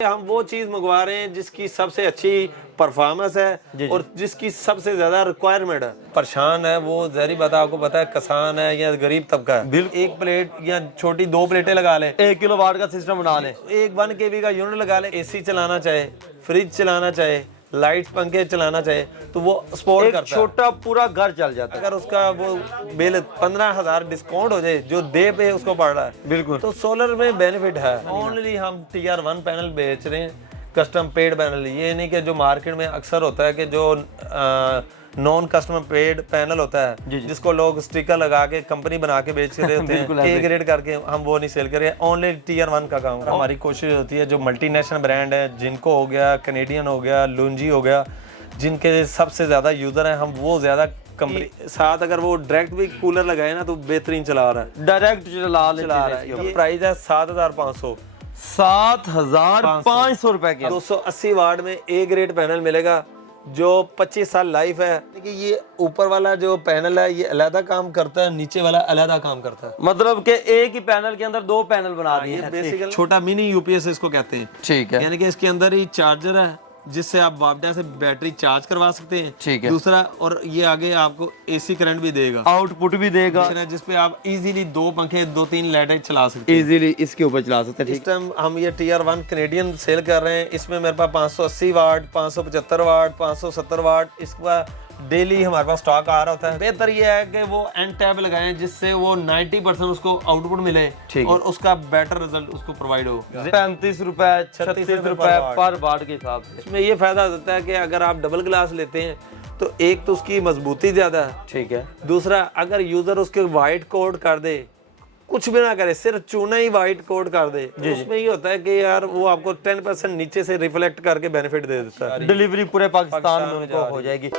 हम वो चीज मंगवा रहे हैं जिसकी सबसे अच्छी परफॉर्मेंस है और जिसकी सबसे ज्यादा रिक्वायरमेंट है। परेशान है वो, जहरी बात है, आपको पता है, किसान है या गरीब तबका है। बिल्कुल, एक प्लेट या छोटी 2 प्लेटें लगा ले, 1 किलोवाट का सिस्टम बना ले, एक 1 kV का यूनिट लगा ले, एसी चलाना चाहे, फ्रिज चलाना चाहे, लाइट पंखे चलाना चाहे तो वो सपोर्ट करता है। छोटा पूरा घर चल जाता है। अगर उसका वो बिल 15,000 डिस्काउंट हो जाए जो डे पे उसको पड़ रहा है, बिल्कुल, तो सोलर में बेनिफिट है। ओनली हम TR1 पैनल बेच रहे हैं, कस्टम पेड पैनल। ये नहीं कि जो मार्केट में अक्सर होता है कि जो नॉन कस्टमर पेड पैनल होता है जिसको लोग स्टिकर लगा के कंपनी बना के बेच रहे होते हैं ए ग्रेड करके, हम वो नहीं सेल कर रहे हैं। ओनली TR1 का काम। हमारी कोशिश होती है जो मल्टीनेशनल ब्रांड है, जिनको हो गया, कैनेडियन हो गया, लुंजी हो गया, जिनके सबसे ज्यादा यूजर हैं, हम वो ज्यादा कंपनी साथ अगर वो डायरेक्ट भी कूलर लगाए ना तो बेहतरीन चला रहा है, डायरेक्ट चला रहा है। ये प्राइस है 7,500 7,500 रुपए के। 280 वाट में ए ग्रेड पैनल मिलेगा जो 25 साल लाइफ है। देखिए ये ऊपर वाला जो पैनल है ये अलग काम करता है, नीचे वाला अलग काम करता है। मतलब कि एक ही पैनल के अंदर 2 पैनल बना दिए हैं। बेसिकली छोटा मिनी यूपीएस इसको कहते हैं। ठीक है, यानी कि इसके अंदर ही चार्जर है जिससे आप वापडा से बैटरी चार्ज करवा सकते हैं। ठीक है। दूसरा, और ये आगे आपको एसी करंट भी देगा, आउटपुट भी देगा, जिसपे आप इजीली 2 पंखे 2-3 लाइटें चला सकते हैं। इजीली इसके ऊपर चला सकते हैं। इस टाइम हम ये TR1 कैनेडियन सेल कर रहे हैं। इसमें मेरे पास 580 वाट, 575 वाट, 570 वाट इसका डेली हमारे पास स्टॉक आ रहा होता है। बेहतर ये है कि वो एंड टैब लगाएं जिससे वो 90% उसको आउटपुट मिले और उसका बेटर रिजल्ट उसको प्रोवाइड हो। 35 रुपए 36 रुपए पर वाट के हिसाब से। इसमें ये फायदा होता है कि अगर आप डबल ग्लास लेते हैं तो एक तो उसकी मजबूती ज्यादा है। ठीक है। दूसरा, अगर यूजर उसके व्हाइट कोड कर दे, कुछ भी ना करे, सिर्फ चूना ही व्हाइट कोड कर दे, तो उसमें ये होता है कि यार वो आपको 10% नीचे से रिफ्लेक्ट करके बेनिफिट दे देता है। डिलीवरी पूरे पाकिस्तान में उनको हो जाएगी।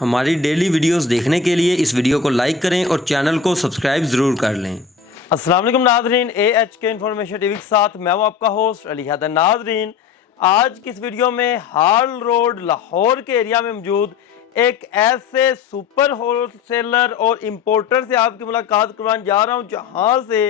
हमारी डेली वीडियोस देखने के लिए इस वीडियो को लाइक करें और चैनल को सब्सक्राइब ज़रूर कर लें। अस्सलाम वालेकुम नाज़रीन, AHK इन्फॉर्मेशन टीवी के साथ मैं हूं आपका होस्ट अली हैदर। नाज़रीन, आज की इस वीडियो में हाल रोड लाहौर के एरिया में मौजूद एक ऐसे सुपर होलसेलर और इंपोर्टर से आपकी मुलाकात करवाने जा रहा हूं जहां से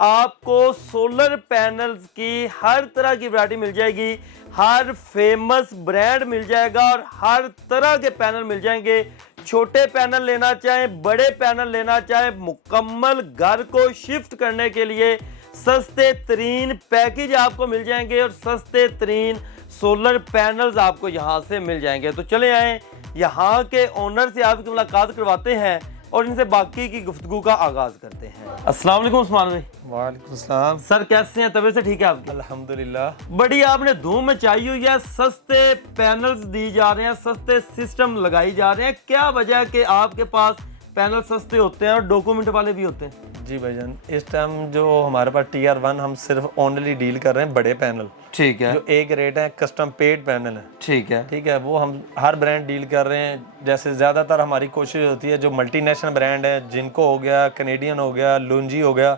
आपको सोलर पैनल्स की हर तरह की वैरायटी मिल जाएगी, हर फेमस ब्रांड मिल जाएगा और हर तरह के पैनल मिल जाएंगे। छोटे पैनल लेना चाहें, बड़े पैनल लेना चाहें, मुकम्मल घर को शिफ्ट करने के लिए सस्ते तरीन पैकेज आपको मिल जाएंगे और सस्ते तरीन सोलर पैनल्स आपको यहां से मिल जाएंगे। तो चले आए, यहाँ के ओनर से आपकी मुलाकात करवाते हैं और इनसे बाकी की गुफ्तगू का आगाज करते हैं। अस्सलाम वालेकुम उस्मान भाई। वालेकुम सलाम। सर कैसे हैं, तबीयत से ठीक है आपकी? अल्हम्दुलिल्लाह। बड़ी आपने धूम मचाई हुई है, सस्ते पैनल्स दी जा रहे हैं, सस्ते सिस्टम लगाई जा रहे हैं। क्या वजह है कि आपके पास पैनल सस्ते होते हैं और डॉक्यूमेंट वाले भी होते हैं? जी भाईजान, इस टाइम जो हमारे पास TR1 हम सिर्फ ओनली डील कर रहे हैं बड़े पैनल। ठीक है। जो एक रेट है कस्टम पेड पैनल है। ठीक है। ठीक है, वो हम हर ब्रांड डील कर रहे हैं। जैसे ज़्यादातर हमारी कोशिश होती है जो मल्टीनेशनल ब्रांड है, जिनको हो गया, कैनेडियन हो गया, लुंजी हो गया,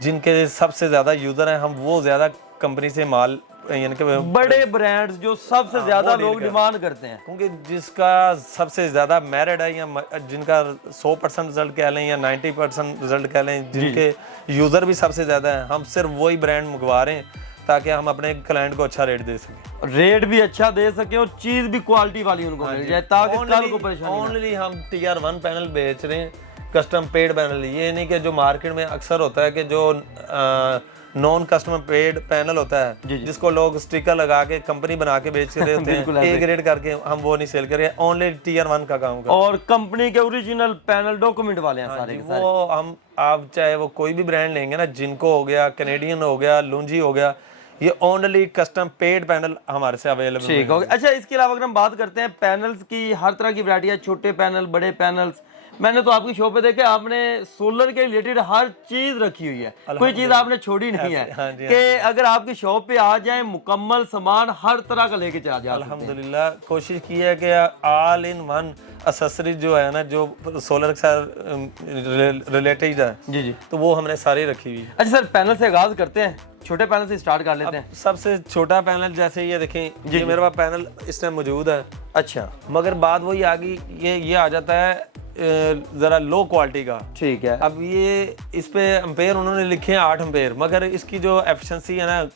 जिनके सबसे ज़्यादा यूज़र हैं, हम वो ज़्यादा कंपनी से माल, यानी कि बड़े ब्रांड्स जो सबसे ज्यादा लोग डिमांड करते हैं, क्योंकि जिसका सबसे ज्यादा मेरिट है या जिनका 100% रिजल्ट कह लें या 90% रिजल्ट कह लें, जिनके यूजर भी सबसे ज्यादा हैं, हम सिर्फ वही ब्रांड मंगवा रहे हैं ताकि हम अपने क्लाइंट को अच्छा रेट दे सकें, रेट भी अच्छा दे सके और चीज भी क्वालिटी वाली उनको मिल जाए ताकि कल को परेशानी ना। ओनली हम TR1 पैनल बेच रहे हैं, कस्टम पेड पैनल। ये नहीं कि जो मार्केट में अक्सर होता है कि जो नॉन कस्टमर पेड पैनल होता है जिसको लोग स्टिकर लगा के कंपनी बना के बेच रहे होते हैं ए ग्रेड करके, हम वो नहीं सेल कर रहे हैं। ओनली TR1 का काम करते हैं और कंपनी के ओरिजिनल पैनल डॉक्यूमेंट वाले हैं सारे के सारे। वो हम, आप चाहे वो कोई भी ब्रांड लेंगे ना, जिनको हो गया, कैनेडियन हो गया, लुंजी हो गया, ये ओनली कस्टम पेड पैनल हमारे से अवेलेबल है। ठीक हो गया। अच्छा, इसके अलावा अगर हम बात करते हैं पैनल्स की, हर तरह की वैरायटी है, छोटे पैनल, बड़े पैनल्स। मैंने तो आपकी शॉप पे देखे आपने सोलर के रिलेटेड हर चीज रखी हुई है, कोई चीज आपने छोड़ी नहीं है। कि अगर आपकी शॉप पे आ जाए मुकम्मल सामान हर तरह का लेके चला जाए। अल्हम्दुलिल्लाह कोशिश की है कि ऑल इन वन एक्सेसरीज जो है ना, जो सोलर के साथ रिलेटेड है, जी, तो वो हमने सारी रखी हुई है। अच्छा सर, पैनल से आगाज करते हैं। छोटे पैनल से स्टार्ट कर लेते हैं। सबसे छोटा पैनल जैसे ये देखें, ये मेरे पास पैनल इस टाइम मौजूद है। अच्छा, मगर बात वही आ गई, ये आ जाता है ज़रा लो क्वालिटी का। ठीक है। अब ये इस पे एम्पेयर उन्होंने लिखे हैं 8 एम्पेयर, मगर इसकी जो एफिशिएंसी है ना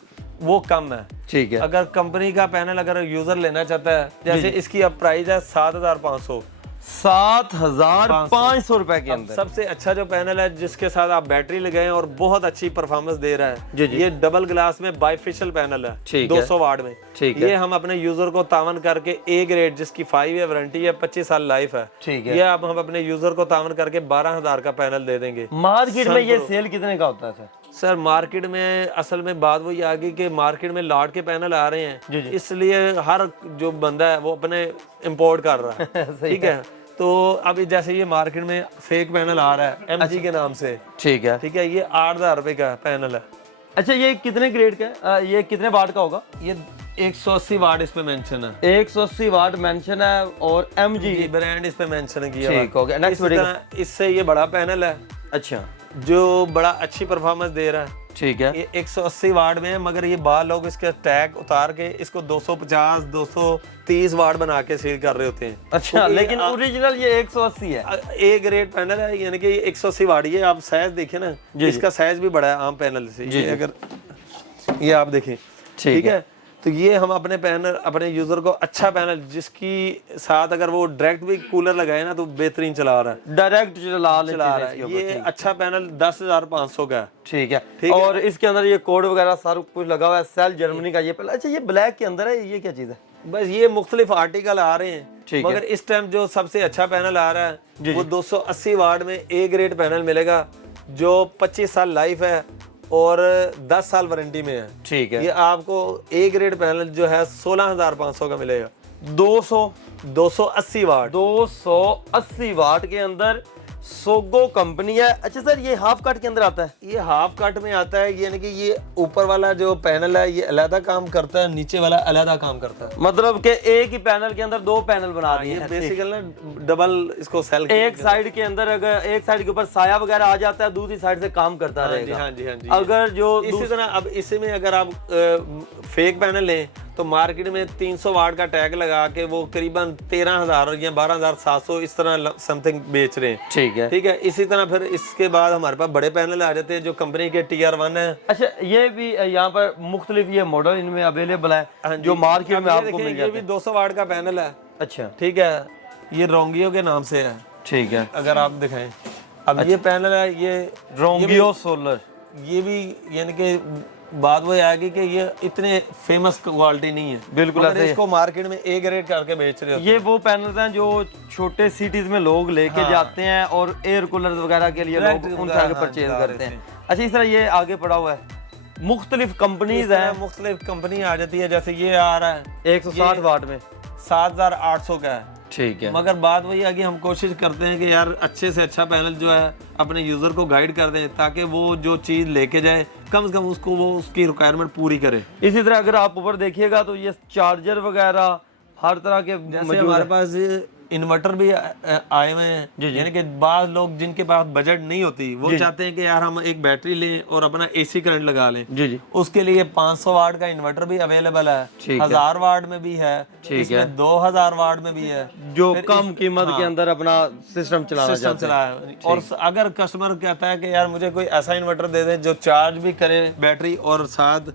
वो कम है। ठीक है। अगर कंपनी का पैनल अगर यूज़र लेना चाहता है, जैसे इसकी अब प्राइस है 7500, 7500 रुपए के अंदर। सबसे अच्छा जो पैनल है जिसके साथ आप बैटरी लगाएं और बहुत अच्छी परफॉर्मेंस दे रहा है, जी जी। ये डबल ग्लास में बाइफेशियल पैनल है, ठीक है। 200 वाट में। ठीक है। ये हम अपने यूजर को तावन करके ए ग्रेड जिसकी 5 ईयर वारंटी है, 25 साल लाइफ है, ठीक है। ये अब हम अपने यूजर को तावन करके 12000 का पैनल दे देंगे। मार्केट में ये सेल कितने का होता है सर? सर मार्केट में असल में बात वही आ गई कि मार्केट में लॉट के पैनल आ रहे जी हैं, जी। इसलिए हर जो बंदा है वो अपने इंपोर्ट कर रहा है। ठीक है, तो अभी जैसे ये मार्केट में फेक पैनल आ रहा है MG के नाम से, ठीक है। ठीक है, ये 8000 रुपए का पैनल है। अच्छा, ये कितने ग्रेड का है? ये कितने वाट का होगा? ये 180 वाट इस पे मेंशन है, 180 वाट मेंशन है और MG ब्रांड इस पे मेंशन किया ठीक हो गया। Next video. इससे ये बड़ा पैनल है अच्छा, जो बड़ा अच्छी परफॉर्मेंस दे रहा है। ठीक है। ये 180 वाट में है, मगर ये बाहर लोग इसके टैग उतार के इसको 250 230 वाट बना के सेल कर रहे होते हैं। अच्छा, तो ये लेकिन ओरिजिनल ये 180 है। ए ग्रेड पैनल है, यानी कि ये 180 वाट। ये आप साइज देखें ना, इसका साइज भी बड़ा है आम पैनल से। ये अगर ये आप देखें, ठीक है, तो ये हम अपने पैनल अपने यूजर को अच्छा पैनल जिसकी साथ अगर वो डायरेक्ट भी कूलर लगाए ना तो बेहतरीन चला रहा है, डायरेक्ट चला रहा है। ये अच्छा पैनल 10500 का है। ठीक है। और इसके अंदर ये कोड वगैरह सारा कुछ लगा हुआ है, सेल जर्मनी का ये पैनल। अच्छा, ये ब्लैक के अंदर है, ये क्या चीज है? बस ये मुख्तलिफ आर्टिकल आ रहे हैं, मगर इस टाइम जो सबसे अच्छा पैनल आ रहा है वो 280 वाट में ए ग्रेड पैनल मिलेगा, जो 25 साल लाइफ है और 10 साल वारंटी में है। ठीक है। ये आपको ए ग्रेड पैनल जो है 16500 का मिलेगा। 280 वाट 280 वाट के अंदर सोगो कंपनी है। अच्छा सर, ये हाफ कट के अंदर आता है? ये हाफ कट में आता है, यानी कि ये ऊपर वाला जो पैनल है ये अलग काम करता है, नीचे वाला अलग काम करता है। मतलब कि एक ही पैनल के अंदर दो पैनल बना दिए हैं। बेसिकली ना डबल इसको सेल, एक साइड के अंदर अगर एक साइड के ऊपर साया वगैरह आ जाता है, दूसरी साइड से काम करता रहेगा। हाँ जी, हाँ जी। अगर जो इसी तरह अब इसी में अगर आप फेक पैनल लें तो मार्केट में 300 वाट का टैग लगा के वो करीबन 13000 या 12700 इस तरह समथिंग बेच रहे हैं। ठीक है। ठीक है, इसी तरह फिर इसके बाद हमारे पास बड़े पैनल आ जाते हैं जो कंपनी के TR1 है। अच्छा, ये भी यहाँ पर मुख्तलिफ ये मॉडल इनमें अवेलेबल है जो मार्केट में आपको मिल जाते हैं। ये भी 200 वाट का पैनल है। अच्छा, ठीक है, ये रोंगियो के नाम से है। ठीक है। अगर आप दिखाएं, अब ये पैनल है, ये रोंगियो सोलर, ये भी यानी कि बात वो आएगी कि ये इतने फेमस क्वालिटी नहीं है, बिल्कुल ऐसे इसको मार्केट में ए ग्रेड करके बेच रहे होते ये वो पैनल्स हैं जो छोटे सिटीज में लोग लेके जाते हैं और एयर कूलर्स वगैरह के लिए लोग उन तरह के परचेज करते हैं। अच्छा, इस तरह ये आगे पड़ा हुआ है, मुख्तलिफ कंपनीज हैं, मुख्तलिफ कंपनी आ जाती है। जैसे ये आ रहा है 160 वाट में 7800 का है। ठीक है। मगर बात वही है कि हम कोशिश करते हैं कि यार अच्छे से अच्छा पैनल जो है अपने यूजर को गाइड कर दें, ताकि वो जो चीज लेके जाए कम से कम उसको वो उसकी रिक्वायरमेंट पूरी करे। इसी तरह अगर आप ऊपर देखिएगा तो ये चार्जर वगैरह हर तरह के जैसे हमारे पास इन्वर्टर भी आए हुए हैं, यानी कि बाद लोग जिनके पास बजट नहीं होती वो चाहते हैं कि यार हम एक बैटरी लें और अपना AC करंट लगा लें। जी जी। उसके लिए 500 वाट का इन्वर्टर भी अवेलेबल है, 1000 वाट में भी है, इसमें 2000 वाट में भी है, जो कम कीमत के अंदर अपना सिस्टम चलाना है। और अगर कस्टमर कहता है कि यार मुझे कोई ऐसा इन्वर्टर दे दे जो चार्ज भी करे बैटरी और साथ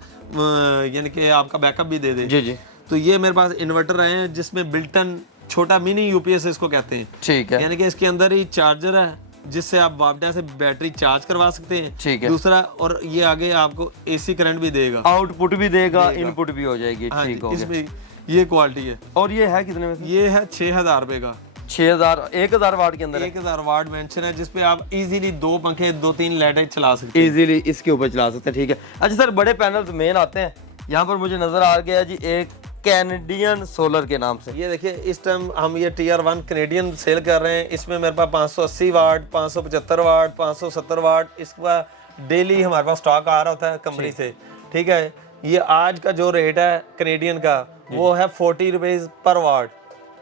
यानी कि आपका बैकअप भी दे दे, जी जी, तो ये मेरे पास इन्वर्टर आए हैं जिसमें बिल्टन छोटा मिनी UPS इसको कहते हैं। ठीक है। यानी कि इसके अंदर ही चार्जर है जिससे आप वापडा से बैटरी चार्ज करवा सकते हैं। ठीक है। दूसरा, और ये आगे आपको AC करंट भी देगा, आउटपुट भी देगा, इनपुट भी हो जाएगी। ठीक हो गया। इसमें ये क्वालिटी है। और ये है कितने में से? ये है 6000 रुपए का। 1000 वाट के अंदर 1000 वाट मेंशन है, जिसपे आप इजीली 2 पंखे 2-3 लाइटें चला सकते हैं, इजीली इसके ऊपर चला सकते हैं। ठीक है। अच्छा सर, बड़े पैनल मेन आते हैं, यहाँ पर मुझे नजर आ गया जी एक कैनेडियन सोलर के नाम से। ये देखिए, इस टाइम हम ये TR1 कैनेडियन सेल कर रहे हैं। इसमें मेरे पास 580 वाट 575 वाट 570 वाट इसका डेली हमारे पास स्टॉक आ रहा होता है कंपनी से। ठीक है, ये आज का जो रेट है कैनेडियन का वो है 40 रुपीज पर वाट।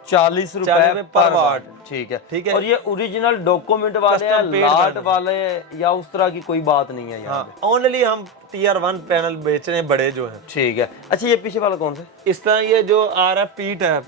40 रुपए 40 पर वाट। ठीक है, ठीक है। और ये ओरिजिनल डॉक्यूमेंट वाले हैं, Custom paid लाट panel। वाले, या उस तरह की कोई बात नहीं है यहाँ हाँ, ओनली हम टीयर 1 पैनल बेच रहे हैं, बड़े जो हैं। पे? ठीक है। अच्छा, ये पीछे वाला कौन सा? इस तरह ये जो आ रहा है पी टैप,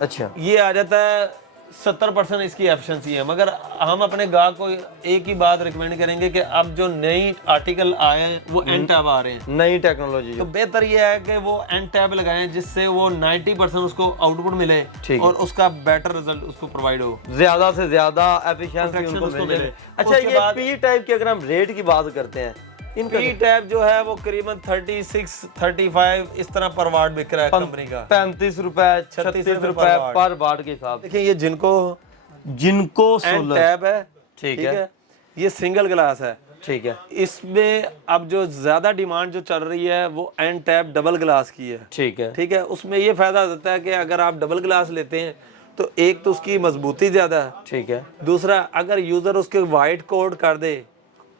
अच्छा, ये आ जाता है 70% इसकी एफिशिएंसी है। मगर हम अपने गाहक को एक ही बात रिकमेंड करेंगे कि अब जो नई आर्टिकल आए हैं वो एन टैब आ रहे हैं, नई टेक्नोलॉजी तो जो। बेहतर ये है कि वो एन टैब लगाएं जिससे वो 90% उसको आउटपुट मिले ठीक है। और उसका बेटर रिजल्ट उसको प्रोवाइड हो। ज्यादा से ज्यादा एफिशिएंसी Protection उनको उसको मिल जाए। मिले। अच्छा, उसके ये बाद- पी टाइप की अगर हम रेट की बात करते हैं, इनका पी टैब जो है वो करीबन 36, 35 इस तरह पर वाट बिक रहा है कंपनी का। 35 रुपए, 36 रुपए पर वाट के हिसाब से। देखिए ये जिनको जिनको एन सोलर, टैब है, ठीक है। ये सिंगल ग्लास है। ठीक है, इसमें अब जो ज्यादा डिमांड जो चल रही है वो एन टैब डबल ग्लास की है। ठीक है, ठीक है, उसमें ये फायदा होता है कि अगर आप डबल ग्लास लेते हैं तो एक तो उसकी मजबूती ज्यादा है, ठीक है। दूसरा अगर यूजर उसके वाइट कोड कर दे,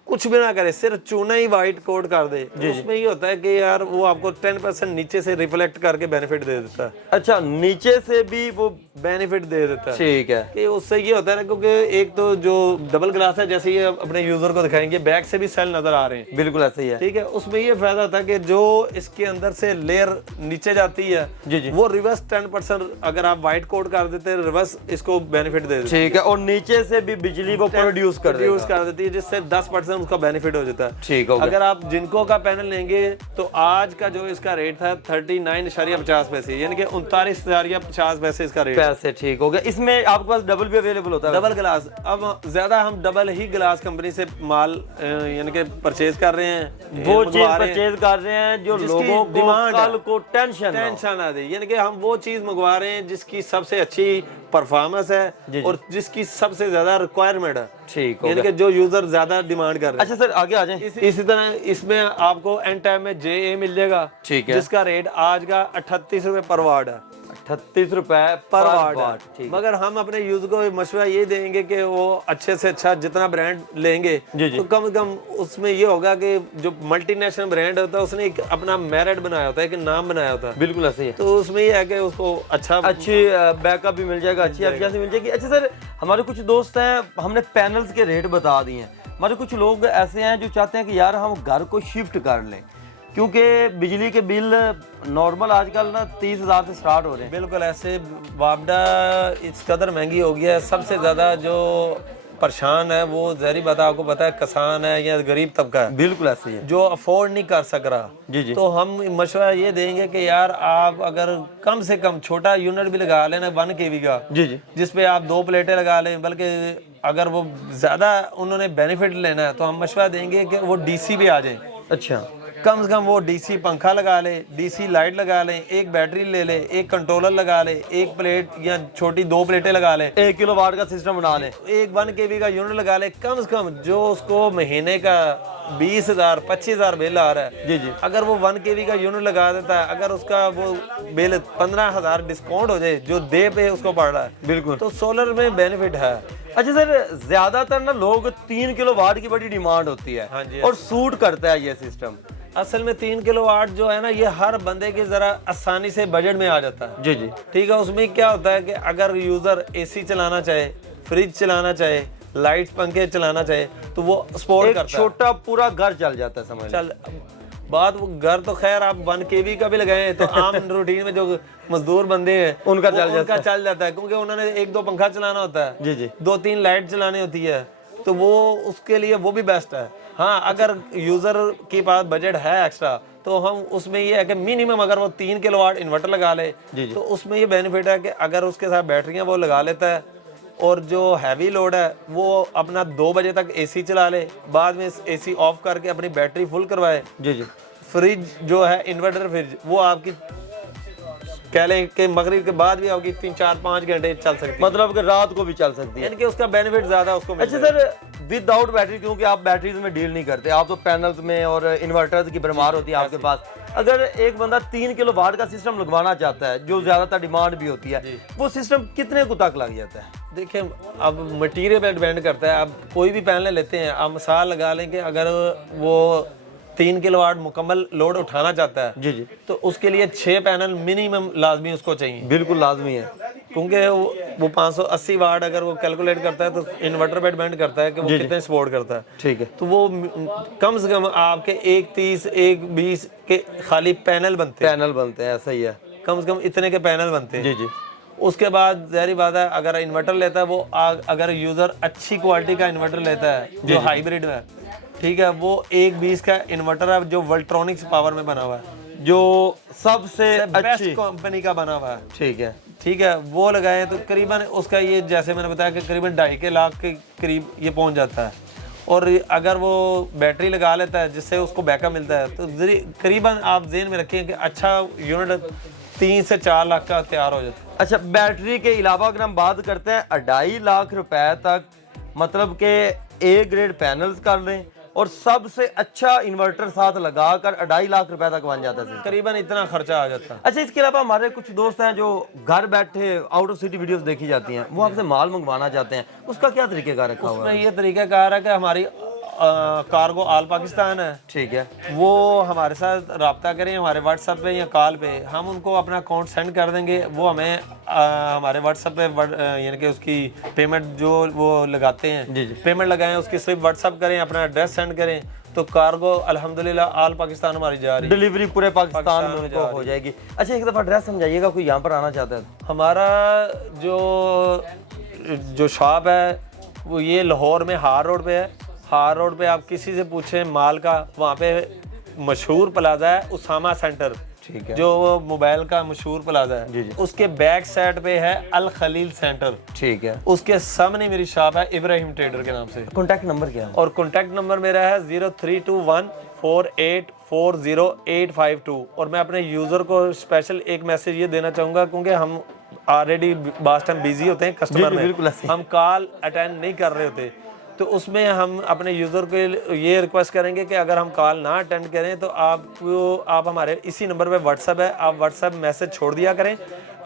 कुछ भी ना करे, सिर्फ चूना ही वाइट कोड कर दे, तो उसमें ये होता है कि यार वो आपको 10% नीचे से रिफ्लेक्ट करके बेनिफिट दे देता है, अच्छा, नीचे से भी वो, बेनिफिट दे देता है। ठीक है। कि उससे ये होता है ना, क्योंकि एक तो जो डबल ग्लास है, जैसे ये अपने यूजर को दिखाएंगे, बैक से भी सेल नजर आ रहे हैं, बिल्कुल ऐसे ही है। ठीक है। उसमें ये फायदा होता है कि जो इसके अंदर से लेयर नीचे जाती है, जी जी, वो रिवर्स 10% अगर आप वाइट कोड कर देते हैं, रिवर्स इसको बेनिफिट दे देते हैं, ठीक है। और नीचे से भी बिजली वो प्रोड्यूस कर प्रोड्यूस देगा। कर देती है, जिससे 10% उसका बेनिफिट हो जाता है। ठीक हो गया। अगर आप जिनको का पैनल लेंगे तो आज का जो इसका रेट था 39.50 पैसे, यानी कि 39.50 पैसे इसका रेट है। पैसे, ठीक हो गया। इसमें आपके पास डबल भी अवेलेबल होता है? डबल ग्लास, अब ज्यादा हम डबल ही ग्लास कंपनी से माल यानी कि परचेज कर रहे हैं, वो चीज मंगवा रहे हैं परचेज कर रहे हैं जो जिसकी लोगों को डिमांड है। कल को टेंशन ना हो। टेंशन आ रही, यानी कि हम वो चीज मंगवा रहे हैं जिसकी सबसे अच्छी परफॉर्मेंस है जी। और जिसकी सबसे ज्यादा रिक्वायरमेंट है, ठीक हो यानी गया। कि जो यूजर ज्यादा डिमांड कर रहे हैं। अच्छा सर, आगे आ जाएं। इसी तरह इसमें आपको एन टाइम में JA मिल जाएगा, ठीक है। जिसका रेट आज का 38 रुपए पर वाट है, 38 रुपए पर वाट वाट ठीक है। मगर हम अपने यूजर को मशवरा ये देंगे कि वो अच्छे से अच्छा जितना ब्रांड लेंगे जी जी। तो कम से कम उसमें ये होगा कि जो मल्टीनेशनल ब्रांड होता है उसने एक अपना मेरिट बनाया होता है, एक नाम बनाया होता है, बिल्कुल ऐसे ही है। तो उसमें ये है कि उसको अच्छा अच्छी बैकअप भी मिल जाएगा, अच्छी एफिशिएंसी मिल जाएगी। अच्छा सर, हमारे कुछ दोस्त हैं, हमने पैनल्स के रेट बता दिए हैं। हमारे कुछ लोग ऐसे हैं जो चाहते हैं कि यार हम घर को शिफ्ट कर लें, क्योंकि बिजली के बिल नॉर्मल आजकल ना 30,000 से स्टार्ट हो रहे हैं। बिल्कुल ऐसे वापडा इस कदर महंगी हो गया है। सबसे ज़्यादा जो परेशान है वो जहरी बात आपको पता है, किसान है या गरीब तबका है, बिल्कुल ऐसे ही है। जो अफोर्ड नहीं कर सक रहा। जी जी। तो हम मशवरा ये देंगे कि यार आप अगर कम से कम छोटा यूनिट भी लगा लेना 1 kV का, जी जी, जिसपे आप 2 प्लेटें लगा लें, बल्कि अगर वो ज़्यादा उन्होंने बेनिफिट लेना है तो हम मशवरा देंगे कि वो DC भी आ जाए। अच्छा, कम से कम वो DC पंखा लगा ले, DC लाइट लगा ले, एक बैटरी ले ले, एक कंट्रोलर लगा ले, एक प्लेट या छोटी 2 प्लेटें लगा ले, 1 किलोवाट का सिस्टम बना लें, एक 1 kV का यूनिट लगा ले। कम से कम जो उसको महीने का 20,000 25,000 बिल आ रहा है, जी जी, अगर वो 1 kV का यूनिट लगा देता है, अगर उसका वो बिल 15,000 डिस्काउंट हो जाए जो दे पे उसको पड़ रहा है, बिल्कुल। तो सोलर में बेनिफिट है। अच्छा सर, ज्यादातर ना लोग 3 किलोवाट की बड़ी डिमांड होती है, हाँ जी। और सूट करता है ये सिस्टम। असल में 3 किलोवाट जो है ना, ये हर बंदे के जरा आसानी से बजट में आ जाता है। जी जी, ठीक है, उसमें क्या होता है कि अगर यूजर AC चलाना चाहे, फ्रिज चलाना चाहे, लाइट्स पंखे चलाना चाहे, तो वो सपोर्ट एक करता है। छोटा पूरा घर चल जाता है, समझ लो। चल बात वो घर तो खैर आप 1 kV का भी लगाएं तो आम रूटीन में जो मजदूर बंदे हैं उनका वो- चल जाता है। चल जाता है, क्योंकि उन्होंने 1-2 पंखा चलाना होता है, जी जी, 2-3 लाइट चलानी होती है, तो वो उसके लिए वो भी बेस्ट है। हाँ, अगर यूजर के पास बजट है एक्स्ट्रा तो हम उसमें ये है कि मिनिमम अगर वो 3 किलोवाट इन्वर्टर लगा ले, जी जी, तो उसमें ये बेनिफिट है कि अगर उसके साथ बैटरियां वो लगा लेता है और जो हैवी लोड है वो अपना 2 बजे तक AC चला ले, बाद में AC ऑफ करके अपनी बैटरी फुल करवाए। जी जी, फ्रिज जो है इन्वर्टर फ्रिज, वो आपकी कह लें कि मगरिब के बाद भी आपकी 3-4-5 घंटे चल सकती है, मतलब कि रात को भी चल सकती है। यानी कि उसका बेनिफिट ज्यादा उसको मिलता अच्छा सर, विदाउट बैटरी, क्योंकि आप बैटरीज में डील नहीं करते, आप तो पैनल्स में और इन्वर्टर्स की भरमार होती है आपके पास। अगर एक बंदा 3 किलोवाट का सिस्टम लगवाना चाहता है, जो ज्यादातर डिमांड भी होती है, वो सिस्टम कितने को तक लग जाता है? देखिए, अब मटेरियल पे डिपेंड करता है। अब कोई भी पैनल लेते हैं, आप मिसाल लगा लें कि अगर वो 3 किलोवाट मुकम्मल लोड उठाना चाहता है जी जी, तो उसके लिए 6 पैनल मिनिमम लाजमी उसको चाहिए, बिल्कुल लाजमी है। क्योंकि वो 580 वाट अगर वो कैलकुलेट करता है तो इन्वर्टर पे डिपेंड करता है कि वो कितने सपोर्ट करता है। ठीक है, तो वो कम से कम आपके 130 120 के खाली पैनल बनते हैं, पैनल बनते हैं, ऐसा ही है। कम से कम इतने के पैनल बनते हैं। जी जी, उसके बाद ज़ाहिर बात है अगर इन्वर्टर लेता है वो अगर यूज़र अच्छी क्वालिटी का इन्वर्टर लेता है जो हाइब्रिड है, ठीक है, वो 120 का इन्वर्टर है जो वोल्ट्रॉनिक्स पावर में बना हुआ है, जो सबसे बेस्ट अच्छी कंपनी का बना हुआ है, ठीक है, ठीक है, वो लगाए तो करीबन उसका ये जैसे मैंने बताया कि करीबन 2.5 लाख के करीब ये पहुंच जाता है। और अगर वो बैटरी लगा लेता है जिससे उसको बैकअप मिलता है तो करीबन आप ज़हन में रखें कि अच्छा यूनिट 3 से 4 लाख का तैयार हो जाता है। अच्छा, बैटरी के अलावा अगर हम बात करते हैं 2.5 लाख रुपए तक, मतलब के ए ग्रेड पैनल्स कर लें और सबसे अच्छा इन्वर्टर साथ लगाकर 2.5 लाख रुपए तक बन जाता है। करीबन इतना खर्चा आ जाता है। अच्छा, इसके अलावा हमारे कुछ दोस्त हैं जो घर बैठे आउट ऑफ सिटी वीडियोस देखी जाती हैं, वो आपसे माल मंगवाना चाहते हैं, उसका क्या तरीकेकार रखा हुआ उसमें है? ये तरीक़ाकार है कि हमारी कार्गो ऑल पाकिस्तान है, ठीक है, वो हमारे साथ रब्ता करें हमारे व्हाट्सएप पे या कॉल पे, हम उनको अपना अकाउंट सेंड कर देंगे, वो हमें हमारे व्हाट्सएप पे यानी कि उसकी पेमेंट जो वो लगाते हैं, जी जी, पेमेंट लगाएं, उसकी सिर्फ व्हाट्सएप करें, अपना एड्रेस सेंड करें, तो कार्गो अल्हम्दुलिल्लाह ऑल पाकिस्तान हमारी जा रही है, डिलीवरी पूरे पाकिस्तान में उनको हो जाएगी। अच्छा, एक दफ़ा एड्रेस समझाइएगा, कोई यहाँ पर आना चाहता है तो। हमारा जो शॉप है वो ये लाहौर में हार रोड पे है। हार रोड पे आप किसी से पूछें माल का, वहाँ पे मशहूर प्लाजा है उसामा सेंटर, ठीक है, जो मोबाइल का मशहूर प्लाजा है, जी जी, उसके बैक साइड पे है अल खलील सेंटर, ठीक है, उसके सामने मेरी शॉप है इब्राहिम ट्रेडर के नाम से। कॉन्टैक्ट नंबर क्या है? और कॉन्टैक्ट नंबर मेरा है 032148400852। और मैं अपने यूज़र को स्पेशल एक मैसेज ये देना चाहूँगा, क्योंकि हम ऑलरेडी बास टाइम बिजी होते हैं कस्टमर में, बिल्कुल ऐसे ही। हम कॉल अटेंड नहीं कर रहे होते, तो उसमें हम अपने यूज़र को ये रिक्वेस्ट करेंगे कि अगर हम कॉल ना अटेंड करें तो आप हमारे इसी नंबर पे व्हाट्सएप है, आप व्हाट्सएप मैसेज छोड़ दिया करें,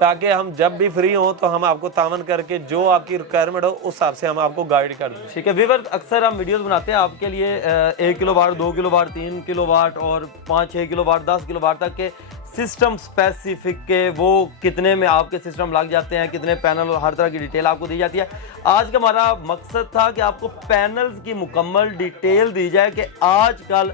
ताकि हम जब भी फ्री हों तो हम आपको तामन करके जो आपकी रिक्वायरमेंट हो उस हिसाब से हम आपको गाइड कर दें। ठीक है व्यूअर्स, अक्सर हम वीडियोस बनाते हैं आपके लिए 1 किलोवाट, 2 किलोवाट, 3 किलोवाट और 5-6 किलोवाट, 10 किलोवाट तक के सिस्टम स्पेसिफिक के, वो कितने में आपके सिस्टम लग जाते हैं, कितने पैनल, हर तरह की डिटेल आपको दी जाती है। आज का हमारा मकसद था कि आपको पैनल्स की मुकम्मल डिटेल दी जाए कि आजकल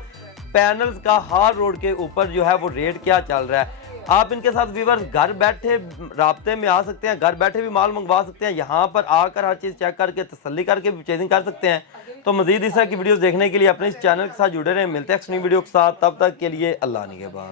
पैनल्स का हार रोड के ऊपर जो है वो रेट क्या चल रहा है। आप इनके साथ व्यूअर्स घर बैठे राब्ते में आ सकते हैं, घर बैठे भी माल मंगवा सकते हैं, यहाँ पर आकर हर चीज़ चेक करके तसल्ली करके परचेजिंग कर सकते हैं। तो मज़ीद इस तरह की वीडियोस देखने के लिए अपने इस चैनल के साथ जुड़े रहें। मिलते हैं नेक्स्ट न्यू वीडियो के साथ, तब तक के लिए अल्लाह निगहबान।